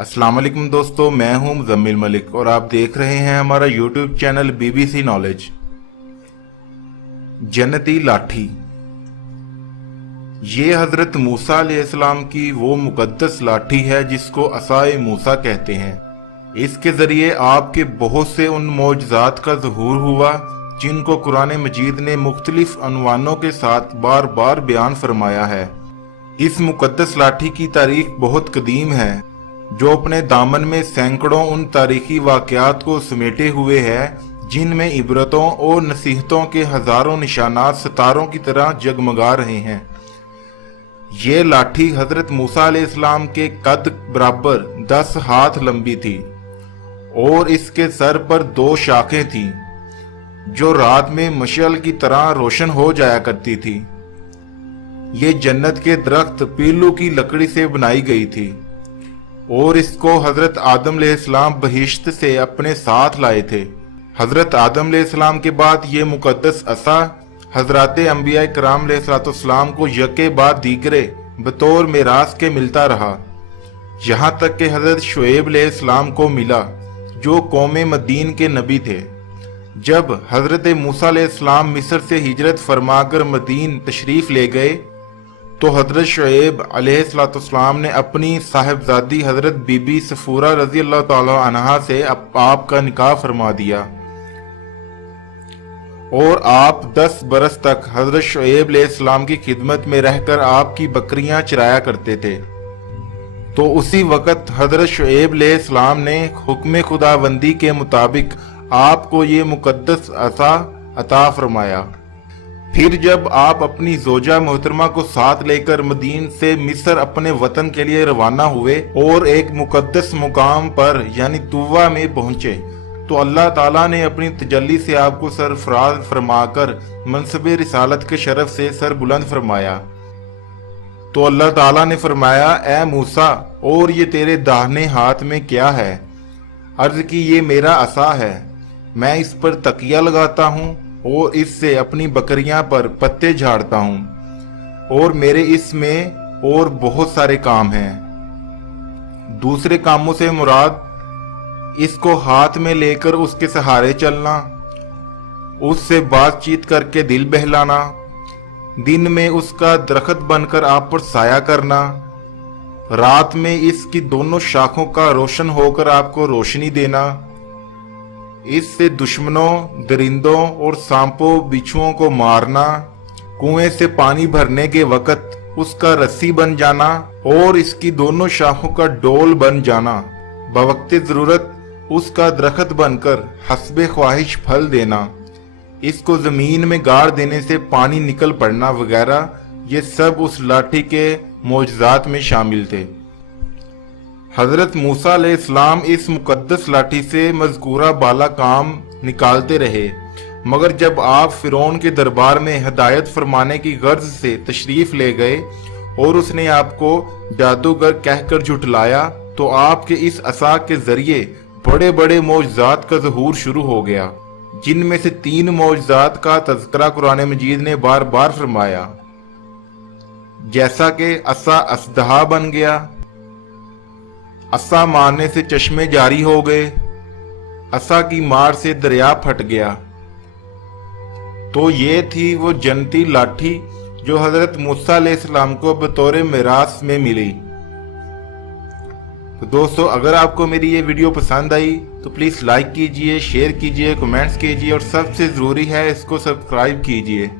अस्सलाम वालेकुम दोस्तों, मैं हूं मुज़म्मिल मलिक और आप देख रहे हैं हमारा यूट्यूब चैनल BBC नॉलेज। जन्नती लाठी। ये हज़रत मूसा अलैहिस्सलाम की वो मुक़द्दस लाठी है जिसको असाए मूसा कहते हैं। इसके ज़रिए आपके बहुत से उन मौजज़ात का ज़हूर हुआ जिनको कुरान मजीद ने मुख्तलिफ अनवानों के साथ बार बार बयान फरमाया है। इस मुक़द्दस लाठी की तारीख बहुत कदीम है, जो अपने दामन में सैकड़ों उन तारीखी वाक़यात को समेटे हुए है जिनमें इबरतों और नसीहतों के हज़ारों निशानात सितारों की तरह जगमगा रहे हैं। ये लाठी हज़रत मूसा अलैहिस्सलाम के कद बराबर 10 हाथ लंबी थी और इसके सर पर 2 शाखें थीं जो रात में मशअल की तरह रोशन हो जाया करती थी। ये जन्नत के दरख्त पीलू की लकड़ी से बनाई गई थी और इसको हजरत आदम अलैहिस्सलाम बहिश्त से अपने साथ लाए थे। हजरत आदम अलैहिस्सलाम के बाद ये मुकद्दस असा हजरत अंबिया कराम अलैहिस्सलाम को यके बाद दीगरे बतौर मेरास के मिलता रहा, यहाँ तक कि हजरत शुएब अलैहिस्सलाम को मिला जो कौम मदीन के नबी थे। जब हजरत मूसा अलैहिस्सलाम मिस्र से हिजरत फरमाकर मदीन तशरीफ ले गए तो हजरत शुएब अलैहिस्सलाम ने अपनी साहिबजादी हजरत बीबी सफूरा रजी अल्लाह ताला अन्हा से आपका निकाह फरमा दिया और आप 10 बरस तक हजरत शुएब अलैहिस्सलाम की खिदमत में रहकर आपकी बकरियां चराया करते थे। तो उसी वक्त हजरत शुएब अलैहिस्सलाम ने हुक्म खुदाबंदी के मुताबिक आपको ये मुकद्दस असा अता फरमाया। फिर जब आप अपनी जोजा मोहतरमा को साथ लेकर मदीन से मिस्र अपने वतन के लिए रवाना हुए और एक मुकद्दस मुकाम पर यानी तुवा में पहुंचे तो अल्लाह ताला ने अपनी तजल्ली से आपको सरफराज फरमाकर मनसबे रिसालत के शरफ से सर बुलंद फरमाया। तो अल्लाह ताला ने फरमाया, ए मूसा, और ये तेरे दाहिने हाथ में क्या है? अर्ज की, ये मेरा असा है, मैं इस पर तकिया लगाता हूँ और इससे अपनी बकरियां पर पत्ते झाड़ता हूं और मेरे इसमें और बहुत सारे काम हैं। दूसरे कामों से मुराद इसको हाथ में लेकर उसके सहारे चलना, उससे बातचीत करके दिल बहलाना, दिन में उसका दरख्त बनकर आप पर साया करना, रात में इसकी दोनों शाखों का रोशन होकर आपको रोशनी देना, इससे दुश्मनों, दरिंदों और सांपों बिच्छुओं को मारना, कुएं से पानी भरने के वक्त उसका रस्सी बन जाना और इसकी दोनों शाखों का डोल बन जाना, बवक्ते जरूरत उसका दरख्त बनकर हस्बे ख्वाहिश फल देना, इसको जमीन में गाड़ देने से पानी निकल पड़ना वगैरह, ये सब उस लाठी के मौजज़ात में शामिल थे। हजरत मूसा अलैहिस्सलाम इस मुकद्दस लाठी से मज़कूरा बाला काम निकालते रहे, मगर जब आप फिरौन के दरबार में हिदायत फरमाने की गर्ज से तशरीफ ले गए और उसने आपको जादूगर कहकर झुठलाया तो आपके इस असा के जरिए बड़े बड़े मौजज़ात का ज़हूर शुरू हो गया, जिनमें से 3 मौजज़ात का तज़किरा कुरान मजीद ने बार बार फरमाया, जैसा कि असा असदहा बन गया, असा मारने से चश्मे जारी हो गए, असा की मार से दरिया फट गया। तो ये थी वो जन्नती लाठी जो हजरत मूसा अलैहिस्सलाम को बतौर मिरास में मिली। तो दोस्तों, अगर आपको मेरी ये वीडियो पसंद आई तो प्लीज़ लाइक कीजिए, शेयर कीजिए, कमेंट्स कीजिए और सबसे ज़रूरी है इसको सब्सक्राइब कीजिए।